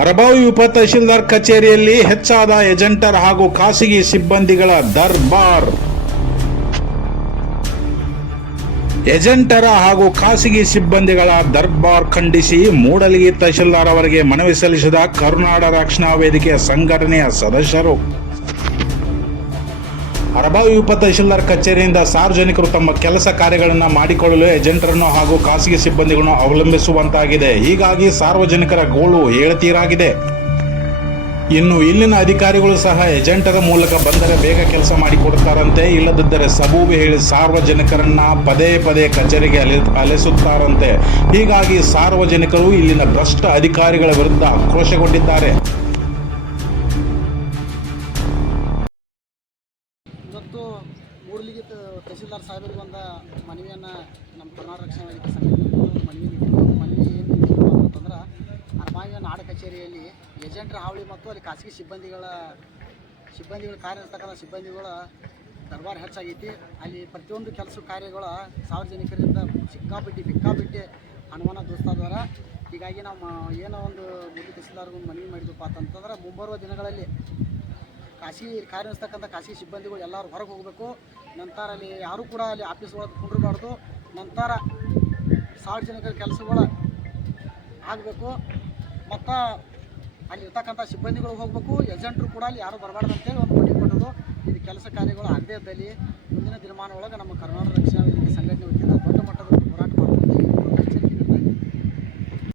ಅರಬಾವಿ ಉಪ ತಹಶೀಲ್ದಾರ್ ಕಚೇರಿಯಲ್ಲಿ ಹೆಚ್ಚಾದ ಏಜೆಂಟರ್ ಹಾಗೂ ಖಾಸಗಿ ಸಿಬ್ಬಂದಿಗಳ ದರ್ಬಾರ್. ಏಜೆಂಟರ ಹಾಗೂ ಖಾಸಗಿ ಸಿಬ್ಬಂದಿಗಳ ದರ್ಬಾರ್ ಖಂಡಿಸಿ ಮೂಡಲಗಿ ತಹಶೀಲ್ದಾರ್ ಅವರಿಗೆ ಮನವಿ ಸಲ್ಲಿಸಿದ ಕರುನಾಡ ರಕ್ಷಣಾ ವೇದಿಕೆಯ ಸಂಘಟನೆಯ ಸದಸ್ಯರು. ಅರಬಾವಿ ಉಪ ತಹಶೀಲ್ದಾರ್ ಕಚೇರಿಯಿಂದ ಸಾರ್ವಜನಿಕರು ತಮ್ಮ ಕೆಲಸ ಕಾರ್ಯಗಳನ್ನು ಮಾಡಿಕೊಳ್ಳಲು ಏಜೆಂಟರನ್ನು ಹಾಗೂ ಖಾಸಗಿ ಸಿಬ್ಬಂದಿಗಳನ್ನು ಅವಲಂಬಿಸುವಂತಾಗಿದೆ. ಹೀಗಾಗಿ ಸಾರ್ವಜನಿಕರ ಗೋಳು ಹೇಳತೀರಾಗಿದೆ ಇನ್ನು ಇಲ್ಲಿನ ಅಧಿಕಾರಿಗಳು ಸಹ ಏಜೆಂಟರ ಮೂಲಕ ಬಂದರೆ ಬೇಗ ಕೆಲಸ ಮಾಡಿಕೊಡುತ್ತಾರಂತೆ. ಇಲ್ಲದಿದ್ದರೆ ಸಬೂಬು ಹೇಳಿ ಸಾರ್ವಜನಿಕರನ್ನ ಪದೇ ಪದೇ ಕಚೇರಿಗೆ ಅಲೆ, ಅಲೆಸುತ್ತಾರಂತೆ. ಹೀಗಾಗಿ ಸಾರ್ವಜನಿಕರು ಇಲ್ಲಿನ ಭ್ರಷ್ಟ ಅಧಿಕಾರಿಗಳ ವಿರುದ್ಧ ಆಕ್ರೋಶಗೊಂಡಿದ್ದಾರೆ. ಮೂಡಲಿಗೆ ತಹಸೀಲ್ದಾರ್ ಸಾಹೇಬರಿಗೆ ಬಂದ ಮನವಿಯನ್ನು ನಮ್ಮ ಕರ್ನಾಟಕ ರಕ್ಷಣಾ ವೇದಿಕೆ ಮನವಿ ಏನು ಅಂತಂದ್ರೆ ಅರಮಾವಿಯ ನಾಡ ಕಚೇರಿಯಲ್ಲಿ ಏಜೆಂಟ್ರ ಹಾವಳಿ ಮತ್ತು ಅಲ್ಲಿ ಖಾಸಗಿ ಸಿಬ್ಬಂದಿಗಳ ಸಿಬ್ಬಂದಿಗಳು ಕಾರ್ಯನಿರ್ತಕ್ಕಂಥ ಸಿಬ್ಬಂದಿಗಳ ದರ್ಬಾರ್ ಹೆಚ್ಚಾಗೈತಿ. ಅಲ್ಲಿ ಪ್ರತಿಯೊಂದು ಕೆಲಸ ಕಾರ್ಯಗಳು ಸಾರ್ವಜನಿಕರಿಂದ ಸಿಕ್ಕಾಬಿಟ್ಟು ಬಿಕ್ಕಾಬಿಟ್ಟು ಅನುಮಾನ ದೋಸ್ತಾದ್ವಾರ ಹೀಗಾಗಿ ನಾವು ಏನೋ ಒಂದು ಮುಖ್ಯ ತಹಸೀಲ್ದಾರ್ಗೆ ಮನವಿ ಮಾಡಿದ್ವಪ್ಪ ಅಂತಂದ್ರೆ ಮುಂಬರುವ ದಿನಗಳಲ್ಲಿ ಖಾಸಗಿ ಕಾರ್ಯನಿರ್ತಕ್ಕಂಥ ಖಾಸಗಿ ಸಿಬ್ಬಂದಿಗಳು ಎಲ್ಲರೂ ಹೊರಗೆ ಹೋಗಬೇಕು. ನಂತರ ಅಲ್ಲಿ ಯಾರೂ ಕೂಡ ಅಲ್ಲಿ ಆಫೀಸ್ ಒಳಗೆ ಕುಂಡ್ರಬಾರ್ದು. ನಂತರ ಸಾರ್ವಜನಿಕರ ಕೆಲಸಗಳು ಆಗಬೇಕು. ಮತ್ತು ಅಲ್ಲಿ ಇರ್ತಕ್ಕಂಥ ಸಿಬ್ಬಂದಿಗಳು ಹೋಗಬೇಕು. ಏಜೆಂಟ್ರು ಕೂಡ ಅಲ್ಲಿ ಯಾರೂ ಬರಬಾರ್ದು ಅಂತೇಳಿ ಒಂದು ಕೊಟ್ಟರು ಇದು ಕೆಲಸ ಕಾರ್ಯಗಳು ಆಗದೇ ಇದ್ದಲ್ಲಿ ಮುಂದಿನ ದಿನಮಾನ ಒಳಗೆ ನಮ್ಮ ಕರ್ನಾಟಕ ರಕ್ಷಣಾ ವೇದಿಕೆ ಸಂಘಟನೆ ವತಿಯಿಂದ